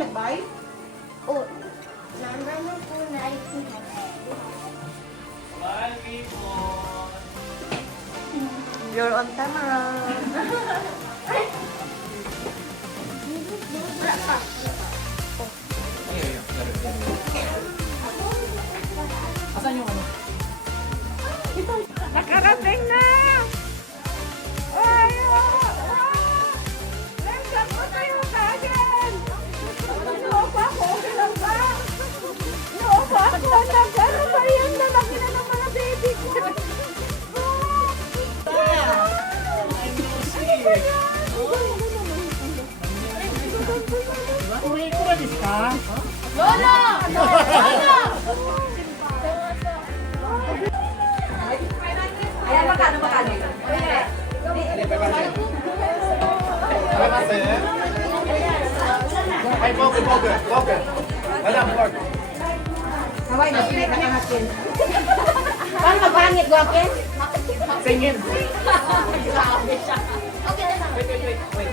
nagbay? Oh, naman po na itinag. Bye, people! You're on camera. Asan yung ano? Nakarating na! Ay! Nandiyan po tayo sa akin! Inuopa ako, okay lang ba? Inuopa ako, nagkano ba yan? Lalaki na naman ang baby ko! Uwi ko ba dis ka? Lola! Lola! Ayan, magkano? Ay, poker. Madam, pork. Kaway na, pilit na natin. Paano mapangit, Goken? Singin! Grabe siya. Okay na lang. Wait.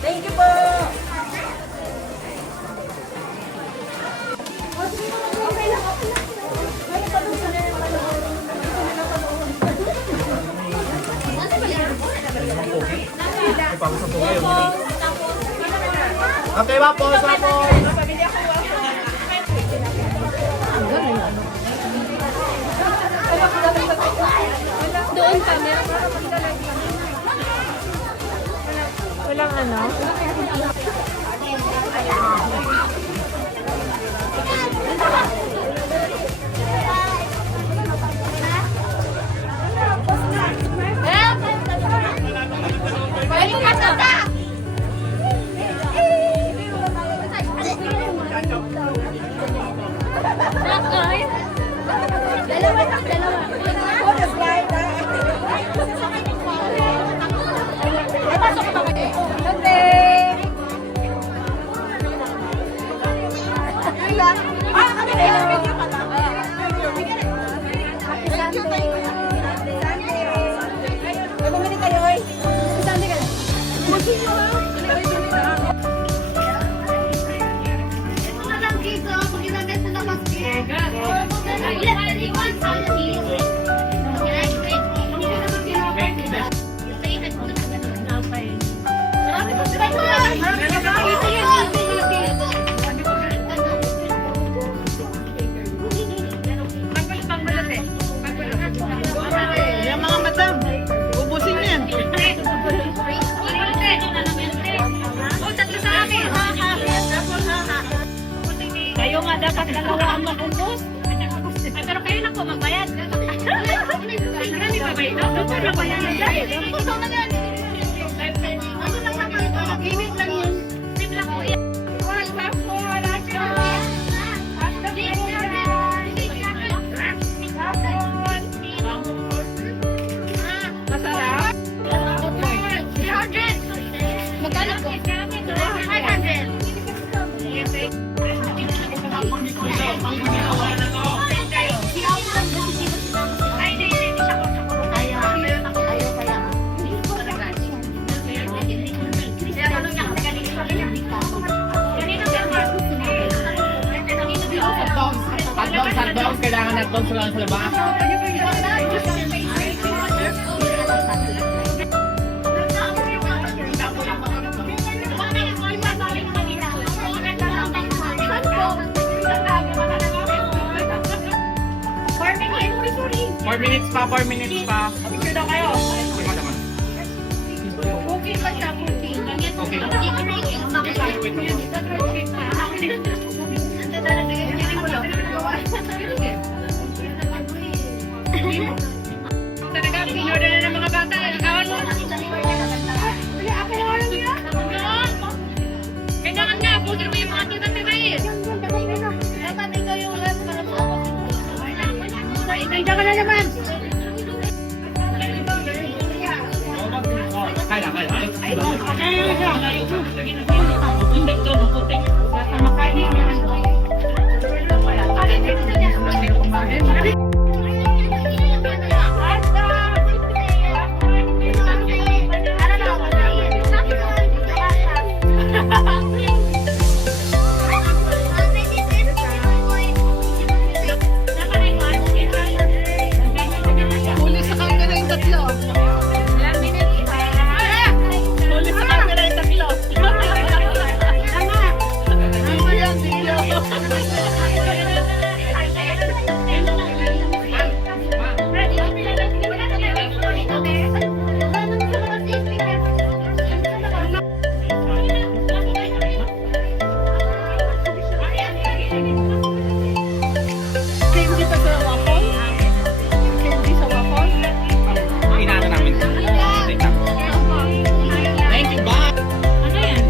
Thank you po. Okay, wapos. Doon ka, meron ka walang ano? Yan mga madam, ubusin niyo yan. Kayo nga dapat dalawa ang mag-ubos. Pero kayo na po magbayad. Marami pa ba ito? Doktor na bayad na dahil. Ano lang naman ito? Limit lang yun. Limit lang po yan. Wala po, wala siya. Masarap? 300. Magkano po? 500. Hotdogs, kailangan na hotdogs lang sa labas. Four minutes pa. Picture daw kayo. Cooking ba siya? Cooking. Okay. Talaga, pinorder na ng mga bata. Kawan mo. Kaya ako na lang yan. Kailangan nga, putol mo yung mga tita-tirahin. Dapat ikaw yung ulan para sa ako. Ikaw ka na naman. Kaya. Ilang minutes pa? Huli sa camera yung tatlo. Ano yan, video? Candy sa waffle? Candy sa waffle? Inaano namin. Thank you, bye! Ano yan?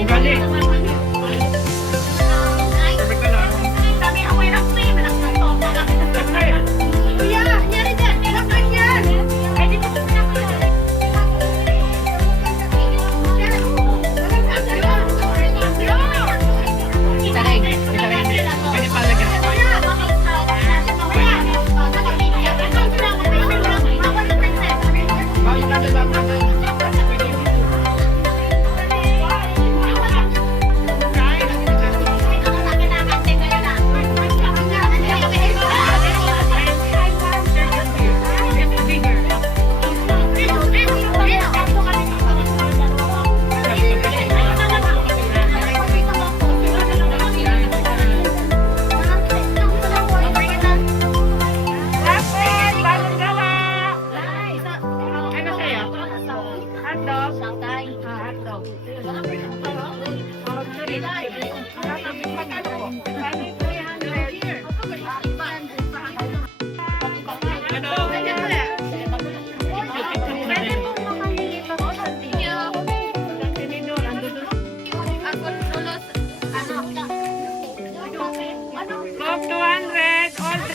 Ugali. Perfect na lang. Kuya, nyari dyan. Kailangan yan. Ay, di ba ito pinakulat? Isa rin. Pwede palagyan. Bakit natin ba? Lapit, bagong gawa. Ano sa'yo? Hotdog? Hotdog. Magkano po? 300. Pwede po makahingi pa po sa tiyo. Tinidor, ando doon. Coke 200. All the...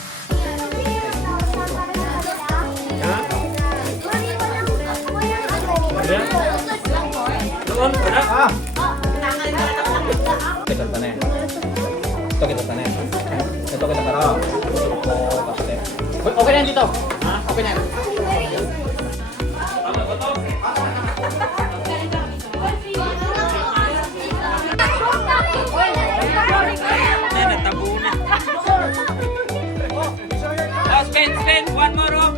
Doon, wala. Kita tanin. Ito kita tanin. Ito kita tanin. Okay na yan dito. Okay na yan. Spin, one more row.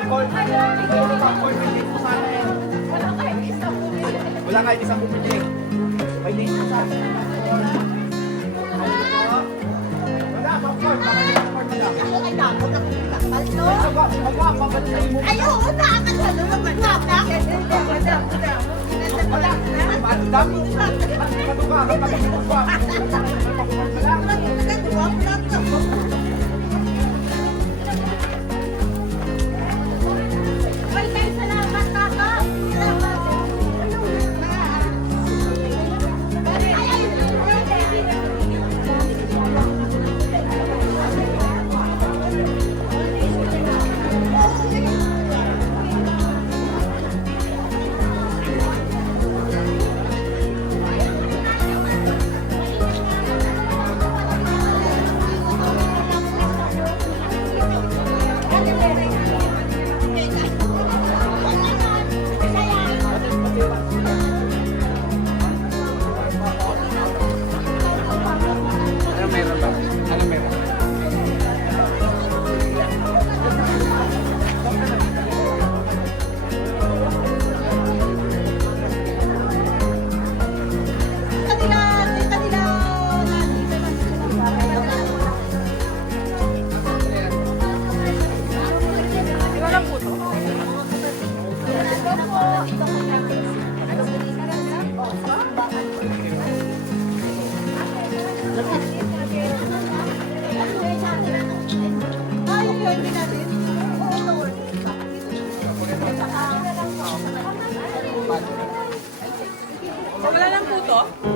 popcorn. Ito popcorn, may date po sana eh. Wala kahit isang bumili. May date po sana. Wala, popcorn. Baka may popcorn nila. Ay, damo na kung kakal, no? Magwa, papatay mo. Ay, oo, nakakasalo naman. Wala, dami. Matuka, kapag hindi mo pa. Salamat, Kaka. Salamat. Ano meron ba? Ano meron? Walang puto. Wala lang puto.